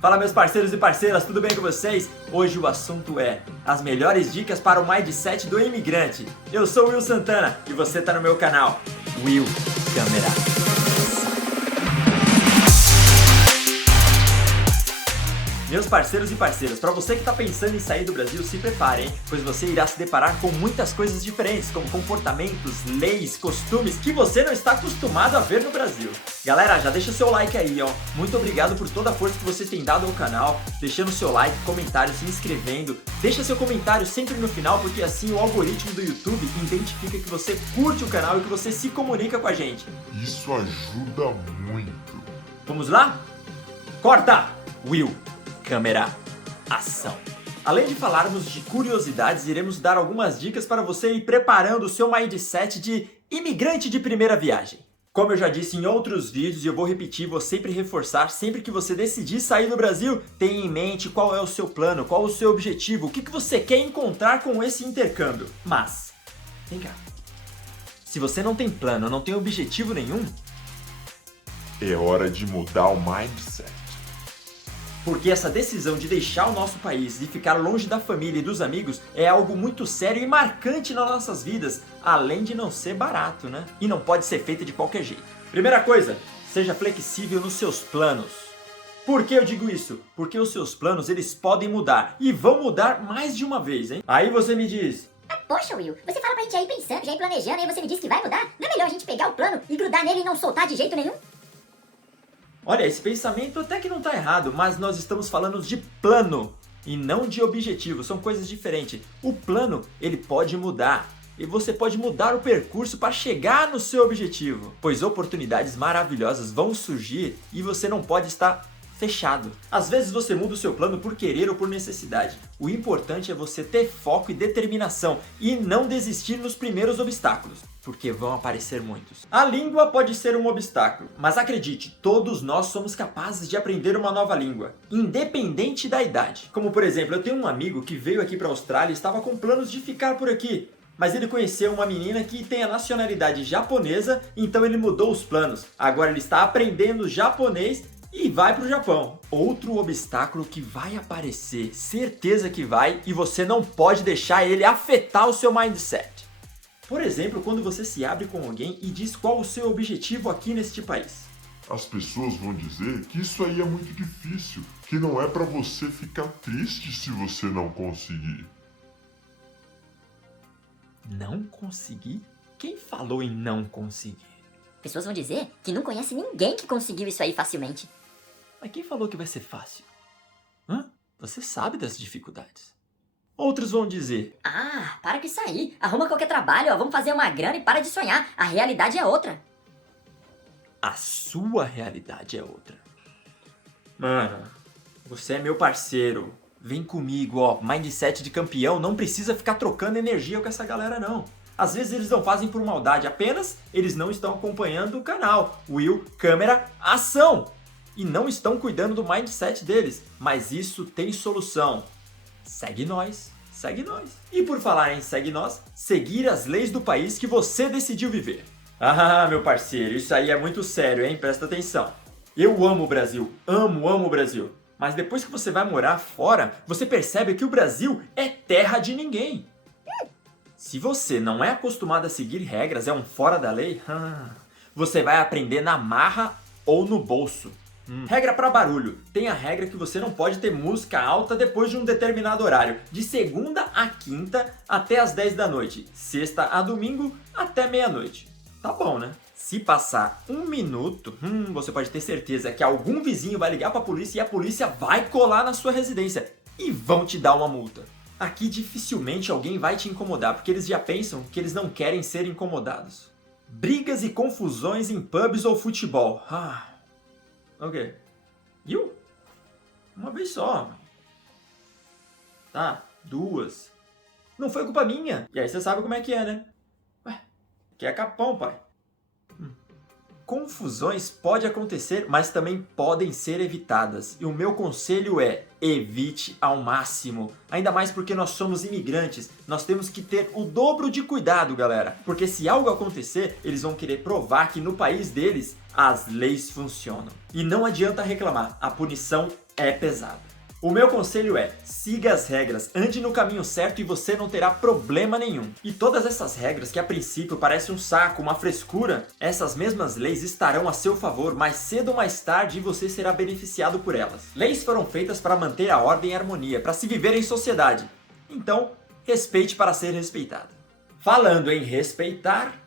Fala meus parceiros e parceiras, tudo bem com vocês? Hoje o assunto é as melhores dicas para o mindset do imigrante. Eu sou o Will Santana e você está no meu canal, Will Câmera. Meus parceiros e parceiras, para você que está pensando em sair do Brasil, se prepare, hein? Pois você irá se deparar com muitas coisas diferentes, como comportamentos, leis, costumes que você não está acostumado a ver no Brasil. Galera, já deixa seu like aí, ó. Muito obrigado por toda a força que vocês têm dado ao canal, deixando seu like, comentário, se inscrevendo. Deixa seu comentário sempre no final, porque assim o algoritmo do YouTube identifica que você curte o canal e que você se comunica com a gente. Isso ajuda muito. Vamos lá? Corta! Will. Câmera, ação. Além de falarmos de curiosidades, iremos dar algumas dicas para você ir preparando o seu mindset de imigrante de primeira viagem. Como eu já disse em outros vídeos e eu vou repetir, vou sempre reforçar, sempre que você decidir sair do Brasil, tenha em mente qual é o seu plano, qual o seu objetivo, o que você quer encontrar com esse intercâmbio. Mas, vem cá, se você não tem plano, não tem objetivo nenhum, é hora de mudar o mindset. Porque essa decisão de deixar o nosso país e ficar longe da família e dos amigos é algo muito sério e marcante nas nossas vidas, além de não ser barato, né? E não pode ser feita de qualquer jeito. Primeira coisa, seja flexível nos seus planos. Por que eu digo isso? Porque os seus planos, eles podem mudar e vão mudar mais de uma vez, hein? Aí você me diz... Poxa, Will, você fala pra gente já ir pensando, já ir planejando, aí você me diz que vai mudar? Não é melhor a gente pegar o plano e grudar nele e não soltar de jeito nenhum? Olha, esse pensamento até que não está errado, mas nós estamos falando de plano e não de objetivo, são coisas diferentes. O plano, ele pode mudar e você pode mudar o percurso para chegar no seu objetivo, pois oportunidades maravilhosas vão surgir e você não pode estar fechado. Às vezes você muda o seu plano por querer ou por necessidade. O importante é você ter foco e determinação e não desistir nos primeiros obstáculos, porque vão aparecer muitos. A língua pode ser um obstáculo, mas acredite, todos nós somos capazes de aprender uma nova língua, independente da idade. Como por exemplo, eu tenho um amigo que veio aqui para a Austrália e estava com planos de ficar por aqui, mas ele conheceu uma menina que tem a nacionalidade japonesa, então ele mudou os planos. Agora ele está aprendendo japonês e vai para o Japão. Outro obstáculo que vai aparecer, certeza que vai, e você não pode deixar ele afetar o seu mindset. Por exemplo, quando você se abre com alguém e diz qual o seu objetivo aqui neste país. As pessoas vão dizer que isso aí é muito difícil, que não é pra você ficar triste se você não conseguir. Não conseguir? Quem falou em não conseguir? Pessoas vão dizer que não conhece ninguém que conseguiu isso aí facilmente. Mas quem falou que vai ser fácil? Você sabe das dificuldades. Outros vão dizer... Ah, para com isso aí. Arruma qualquer trabalho, ó, vamos fazer uma grana e para de sonhar. A realidade é outra. A sua realidade é outra. Mano, você é meu parceiro. Vem comigo, ó. Mindset de campeão, não precisa ficar trocando energia com essa galera, não. Às vezes eles não fazem por maldade, apenas eles não estão acompanhando o canal. Will, câmera, ação! E não estão cuidando do mindset deles. Mas isso tem solução. Segue nós, segue nós. E por falar em segue nós, seguir as leis do país que você decidiu viver. Ah, meu parceiro, isso aí é muito sério, hein? Presta atenção. Eu amo o Brasil, amo o Brasil. Mas depois que você vai morar fora, você percebe que o Brasil é terra de ninguém. Se você não é acostumado a seguir regras, é um fora da lei, você vai aprender na marra ou no bolso. Regra para barulho. Tem a regra que você não pode ter música alta depois de um determinado horário. De segunda a quinta até as 10 da noite. Sexta a domingo até meia-noite. Tá bom, né? Se passar um minuto, você pode ter certeza que algum vizinho vai ligar para a polícia e a polícia vai colar na sua residência. E vão te dar uma multa. Aqui dificilmente alguém vai te incomodar, porque eles já pensam que eles não querem ser incomodados. Brigas e confusões em pubs ou futebol. Ok. Viu? Uma vez só. Tá, duas. Não foi culpa minha. E aí você sabe como é que é, né? Ué, que é capão, pai. Confusões podem acontecer, mas também podem ser evitadas. E o meu conselho é, evite ao máximo. Ainda mais porque nós somos imigrantes. Nós temos que ter o dobro de cuidado, galera. Porque se algo acontecer, eles vão querer provar que no país deles, as leis funcionam. E não adianta reclamar, a punição é pesado. O meu conselho é, siga as regras, ande no caminho certo e você não terá problema nenhum. E todas essas regras que a princípio parecem um saco, uma frescura, essas mesmas leis estarão a seu favor mais cedo ou mais tarde e você será beneficiado por elas. Leis foram feitas para manter a ordem e a harmonia, para se viver em sociedade. Então, respeite para ser respeitado. Falando em respeitar,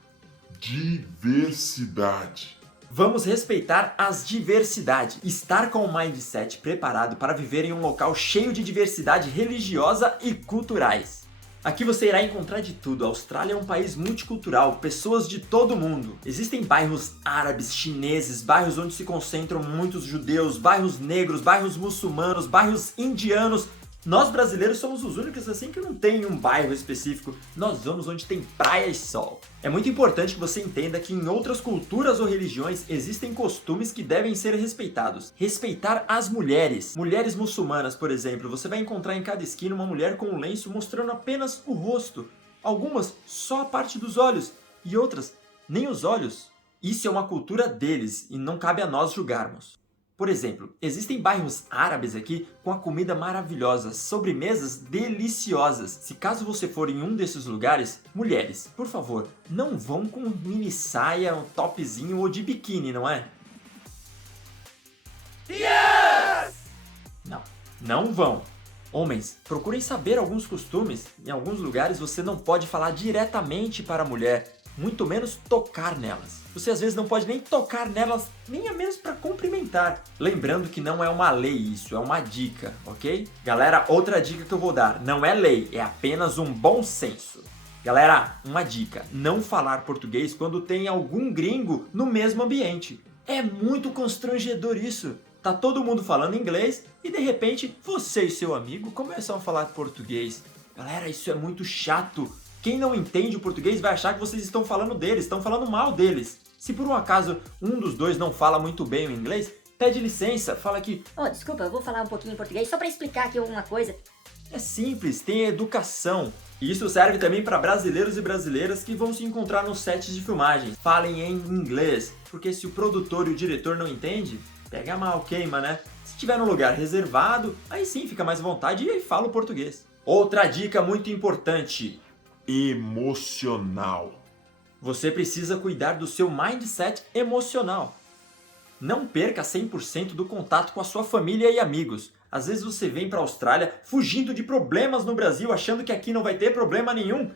Diversidade. vamos respeitar as diversidades. Estar com o mindset preparado para viver em um local cheio de diversidade religiosa e culturais. Aqui você irá encontrar de tudo. A Austrália é um país multicultural, pessoas de todo mundo. Existem bairros árabes, chineses, bairros onde se concentram muitos judeus, bairros negros, bairros muçulmanos, bairros indianos. Nós brasileiros somos os únicos assim que não tem um bairro específico, nós vamos onde tem praia e sol. É muito importante que você entenda que em outras culturas ou religiões existem costumes que devem ser respeitados. Respeitar as mulheres. Mulheres muçulmanas, por exemplo, você vai encontrar em cada esquina uma mulher com um lenço mostrando apenas o rosto. Algumas só a parte dos olhos e outras nem os olhos. Isso é uma cultura deles e não cabe a nós julgarmos. Por exemplo, existem bairros árabes aqui com a comida maravilhosa, sobremesas deliciosas. Se caso você for em um desses lugares, mulheres, por favor, não vão com mini saia, um topzinho ou de biquíni, não é? Yes! Não vão. Homens, procurem saber alguns costumes. Em alguns lugares você não pode falar diretamente para a mulher, muito menos tocar nelas. Você às vezes não pode nem tocar nelas, nem a menos para cumprimentar. Lembrando que não é uma lei isso, é uma dica, ok? Galera, outra dica que eu vou dar, não é lei, é apenas um bom senso. Galera, uma dica, não falar português quando tem algum gringo no mesmo ambiente. É muito constrangedor isso. Tá todo mundo falando inglês e de repente você e seu amigo começam a falar português. Galera, isso é muito chato. Quem não entende o português vai achar que vocês estão falando deles, estão falando mal deles. Se por um acaso um dos dois não fala muito bem o inglês, pede licença, fala que... Desculpa, eu vou falar um pouquinho em português só pra explicar aqui alguma coisa. É simples, tem educação. E isso serve também para brasileiros e brasileiras que vão se encontrar nos sets de filmagem. Falem em inglês, porque se o produtor e o diretor não entendem, pega mal, queima, né? Se tiver num lugar reservado, aí sim fica mais à vontade e aí fala o português. Outra dica muito importante. Emocional. Você precisa cuidar do seu mindset emocional. Não perca 100% do contato com a sua família e amigos. Às vezes você vem para a Austrália fugindo de problemas no Brasil, achando que aqui não vai ter problema nenhum.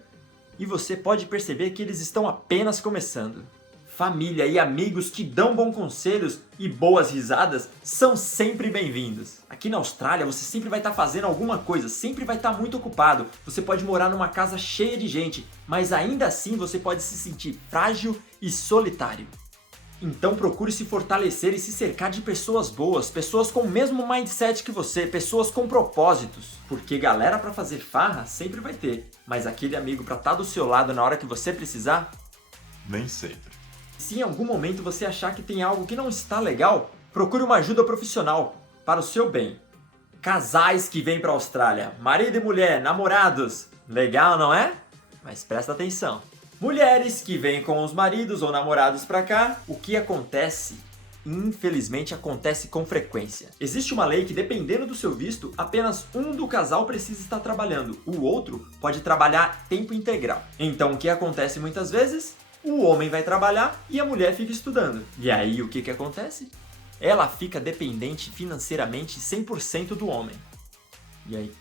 E você pode perceber que eles estão apenas começando. Família e amigos que dão bons conselhos e boas risadas são sempre bem-vindos. Aqui na Austrália você sempre vai estar fazendo alguma coisa, sempre vai estar muito ocupado. Você pode morar numa casa cheia de gente, mas ainda assim você pode se sentir frágil e solitário. Então procure se fortalecer e se cercar de pessoas boas, pessoas com o mesmo mindset que você, pessoas com propósitos. Porque galera para fazer farra sempre vai ter, mas aquele amigo para estar do seu lado na hora que você precisar, Nem sempre. se em algum momento você achar que tem algo que não está legal, procure uma ajuda profissional, para o seu bem. Casais que vêm para a Austrália, marido e mulher, namorados, legal não é? Mas presta atenção. Mulheres que vêm com os maridos ou namorados para cá, o que acontece? Infelizmente acontece com frequência. Existe uma lei que, dependendo do seu visto, apenas um do casal precisa estar trabalhando, o outro pode trabalhar tempo integral. Então o que acontece muitas vezes? O homem vai trabalhar e a mulher fica estudando. E aí o que acontece? Ela fica dependente financeiramente 100% do homem. E aí?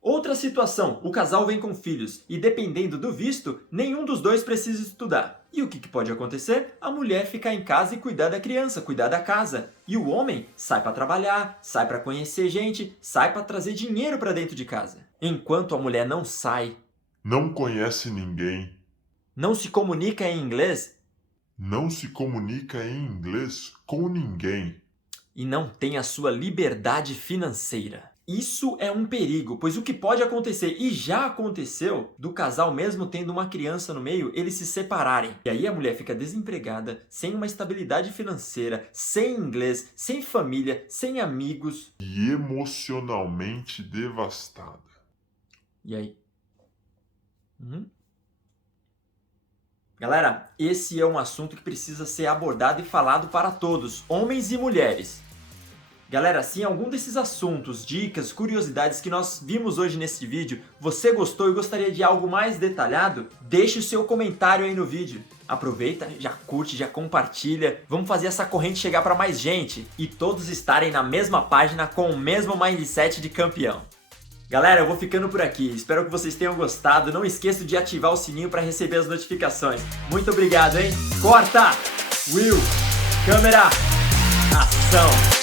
Outra situação, o casal vem com filhos e dependendo do visto, nenhum dos dois precisa estudar. E o que pode acontecer? A mulher ficar em casa e cuidar da criança, cuidar da casa. E o homem sai para trabalhar, sai para conhecer gente, sai para trazer dinheiro para dentro de casa. Enquanto a mulher não sai, Não conhece ninguém. não se comunica em inglês Não se comunica em inglês com ninguém. e não tem a sua liberdade financeira. Isso é um perigo, pois o que pode acontecer, e já aconteceu, do casal mesmo tendo uma criança no meio, eles se separarem. E aí a mulher fica desempregada, sem uma estabilidade financeira, sem inglês, sem família, sem amigos. E emocionalmente devastada. E aí? Galera, esse é um assunto que precisa ser abordado e falado para todos, homens e mulheres. Galera, se em algum desses assuntos, dicas, curiosidades que nós vimos hoje nesse vídeo, você gostou e gostaria de algo mais detalhado, deixe o seu comentário aí no vídeo. Aproveita, já curte, já compartilha, vamos fazer essa corrente chegar para mais gente e todos estarem na mesma página com o mesmo mindset de campeão. Galera, eu vou ficando por aqui, espero que vocês tenham gostado, não esqueça de ativar o sininho para receber as notificações. Muito obrigado, hein? Corta! Will! Câmera! Ação!